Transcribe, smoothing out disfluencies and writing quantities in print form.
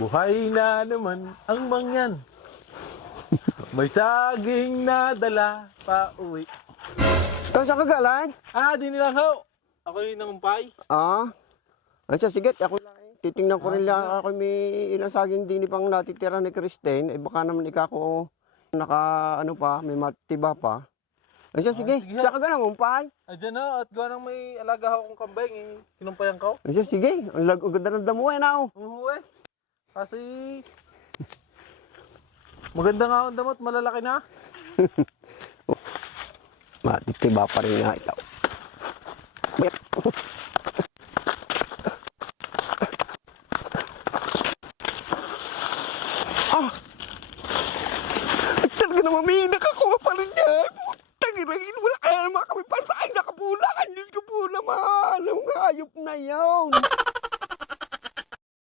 Buhay na naman ang mangyan. May saging na dala pa uwi. Ito sa kagalan? Di nilang ho. Ako yung nangumpay. Ay siya, sige, ako lang eh. Titingnan ko rin lang ako may ilang saging din pang natitira ni Kristen. Eh baka naman ikako ano pa, may matiba pa. Ay siya, sige, sige. siya kagalang umpay. Diyan ho, at gawa nang may alaga akong kambing. Kinumpayan ko. Ay siya, sige, ang ganda ng damo eh now. Oo Kasi maganda nga ang damot, malalaki na. Matitiba pa rin nga ito.